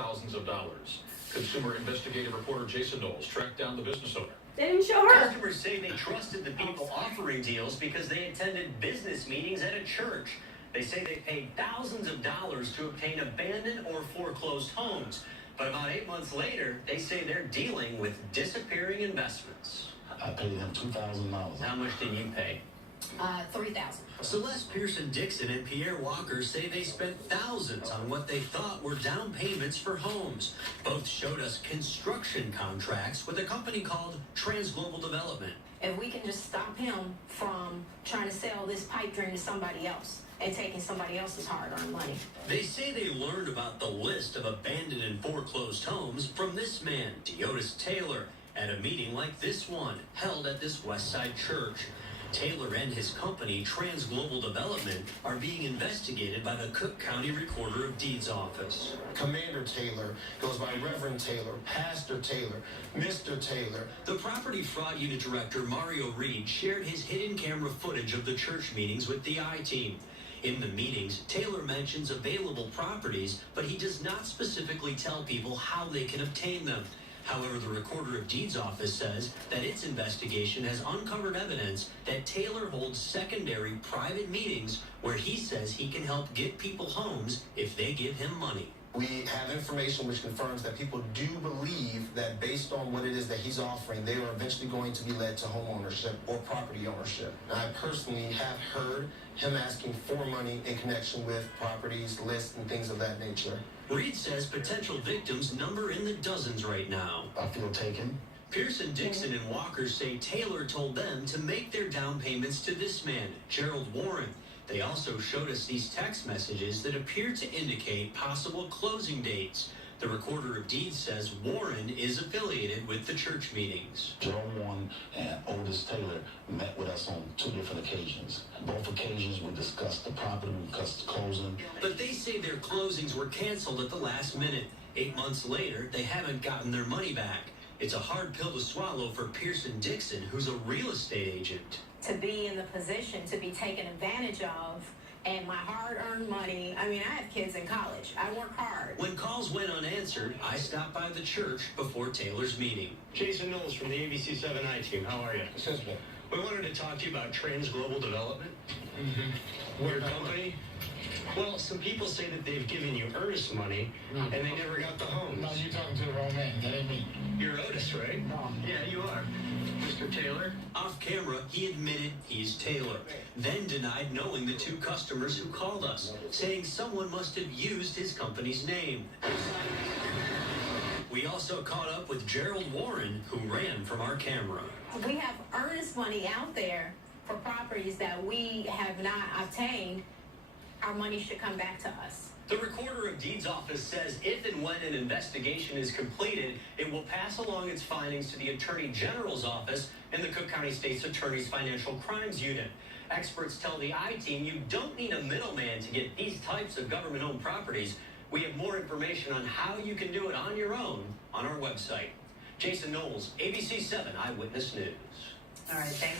thousands of dollars. Consumer investigative reporter Jason Knowles tracked down the business owner. They didn't show her. Customers say they trusted the people offering deals because they attended business meetings at a church. They say they paid thousands of dollars to obtain abandoned or foreclosed homes. But about 8 months later, they say they're dealing with disappearing investments. I paid him $2,000. How much did you pay? $3,000. Celeste Pearson-Dixon and Pierre Walker say they spent thousands on what they thought were down payments for homes. Both showed us construction contracts with a company called Transglobal Development. If we can just stop him from trying to sell this pipe dream to somebody else and taking somebody else's hard-earned money. They say they learned about the list of abandoned and foreclosed homes from this man, Deotis Taylor, at a meeting like this one, held at this Westside church. Taylor and his company, Transglobal Development, are being investigated by the Cook County Recorder of Deeds office. Commander Taylor goes by Reverend Taylor, Pastor Taylor, Mr. Taylor. The Property Fraud Unit Director, Mario Reed, shared his hidden camera footage of the church meetings with the I-Team. In the meetings, Taylor mentions available properties, but he does not specifically tell people how they can obtain them. However, the Recorder of Deeds office says that its investigation has uncovered evidence that Taylor holds secondary private meetings where he says he can help get people homes if they give him money. We have information which confirms that people do believe that based on what it is that he's offering, they are eventually going to be led to home ownership or property ownership. I personally have heard him asking for money in connection with properties, lists, and things of that nature. Reed says potential victims number in the dozens right now. I feel taken. Pearson-Dixon and Walker say Taylor told them to make their down payments to this man, Gerald Warren. They also showed us these text messages that appear to indicate possible closing dates. The Recorder of Deeds says Warren is affiliated with the church meetings. Gerald Warren and Otis Taylor met with us on 2 different occasions. Both occasions we discussed the property, we discussed the closing. But they say their closings were canceled at the last minute. 8 months later, they haven't gotten their money back. It's a hard pill to swallow for Pearson-Dixon, who's a real estate agent. To be in the position to be taken advantage of, and my hard-earned money. I mean, I have kids in college. I work hard. When calls went unanswered, I stopped by the church before Taylor's meeting. Jason Knowles from the ABC7 I-Team. How are you? We wanted to talk to you about Transglobal Development. Your company. Well, some people say that they've given you earnest money, and they never got the homes. No, you're talking to the wrong man. That ain't me. You're Otis, right? No. Yeah, you are. Mr. Taylor? Off camera, he admitted he's Taylor, then denied knowing the 2 customers who called us, saying someone must have used his company's name. We also caught up with Gerald Warren, who ran from our camera. We have earnest money out there for properties that we have not obtained. Our money should come back to us. The Recorder of Deeds office says if and when an investigation is completed, it will pass along its findings to the Attorney General's office and the Cook County State's Attorney's Financial Crimes Unit. Experts tell the I-Team you don't need a middleman to get these types of government-owned properties. We have more information on how you can do it on your own on our website. Jason Knowles, ABC7 Eyewitness News. All right, thanks.